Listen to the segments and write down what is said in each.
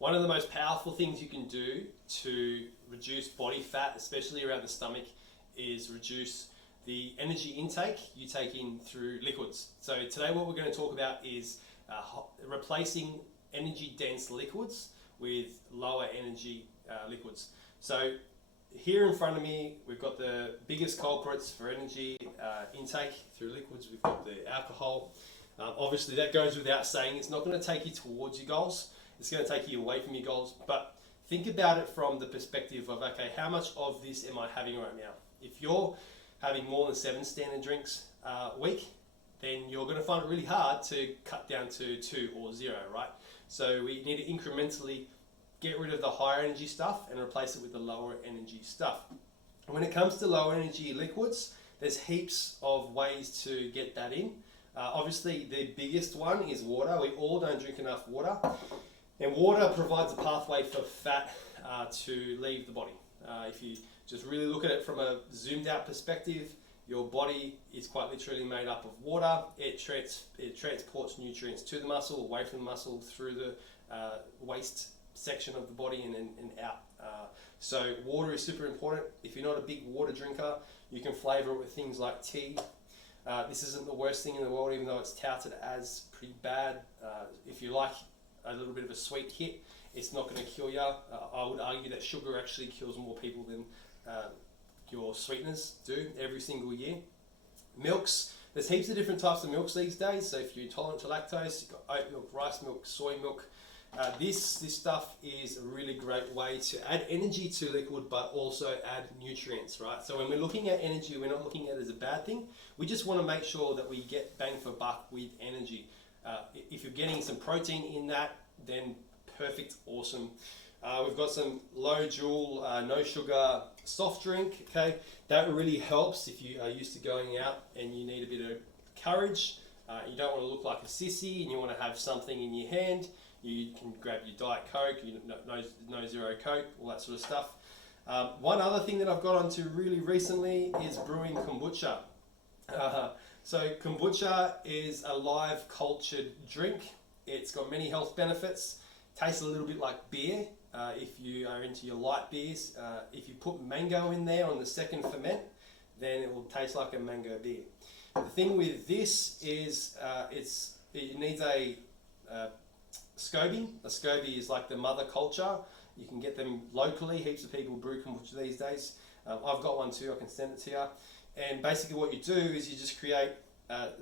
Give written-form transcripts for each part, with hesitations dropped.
One of the most powerful things you can do to reduce body fat, especially around the stomach, is reduce the energy intake you take in through liquids. So today what we're going to talk about is replacing energy dense liquids with lower energy liquids. So here in front of me we've got the biggest culprits for energy intake through liquids. We've got the alcohol. Obviously that goes without saying. It's not going to take you towards your goals. It's going to take you away from your goals. But think about it from the perspective of, okay, how much of this am I having right now? If you're having more than 7 standard drinks a week, then you're going to find it really hard to cut down to 2 or 0, right? So we need to incrementally get rid of the higher energy stuff and replace it with the lower energy stuff. And when it comes to lower energy liquids, there's heaps of ways to get that in. Obviously the biggest one is water. We all don't drink enough water, and water provides a pathway for fat to leave the body. If you just really look at it from a zoomed out perspective, your body is quite literally made up of water. It transports nutrients to the muscle, away from the muscle, through the waste section of the body and out. So water is super important. If you're not a big water drinker, you can flavour it with things like tea. This isn't the worst thing in the world, even though it's touted as pretty bad. If you like a little bit of a sweet hit, it's not going to kill you. I would argue that sugar actually kills more people than your sweeteners do every single year. Milks, there's heaps of different types of milks these days. So if you're intolerant to lactose, you've got oat milk, rice milk, soy milk. This stuff is a really great way to add energy to liquid, but also add nutrients, right? So when we're looking at energy, we're not looking at it as a bad thing. We just want to make sure that we get bang for buck with energy. If you're getting some protein in that, then perfect, awesome. We've got some low joule, no sugar soft drink. Okay, that really helps if you are used to going out and you need a bit of courage. You don't want to look like a sissy and you want to have something in your hand. You can grab your Diet Coke, no zero Coke, all that sort of stuff. One other thing that I've got onto really recently is brewing kombucha. So kombucha is a live cultured drink. It's got many health benefits. Tastes a little bit like beer if you are into your light beers. If you put mango in there on the second ferment, then it will taste like a mango beer. The thing with this is it needs a SCOBY. A SCOBY is like the mother culture. You can get them locally. Heaps of people brew kombucha these days. I've got one too. I can send it to you. And basically what you do is you just create,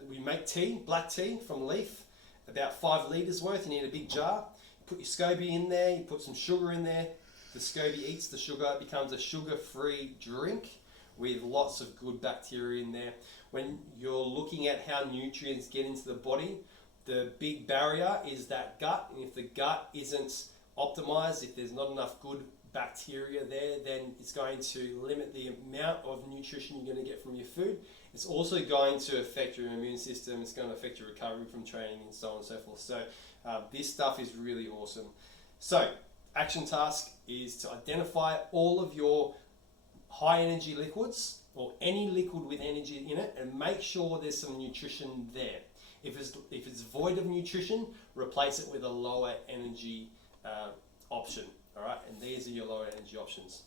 we make tea, black tea from leaf, about 5 litres worth. You need a big jar. You put your SCOBY in there, you put some sugar in there. The SCOBY eats the sugar. It becomes a sugar-free drink with lots of good bacteria in there. When you're looking at how nutrients get into the body, the big barrier is that gut, and if the gut isn't optimized, if there's not enough good bacteria there, then it's going to limit the amount of nutrition you're going to get from your food. It's also going to affect your immune system. It's going to affect your recovery from training and so on and so forth. So this stuff is really awesome. So action task is to identify all of your high energy liquids or any liquid with energy in it and make sure there's some nutrition there. If it's void of nutrition, replace it with a lower energy option. All right, and these are your lower energy options.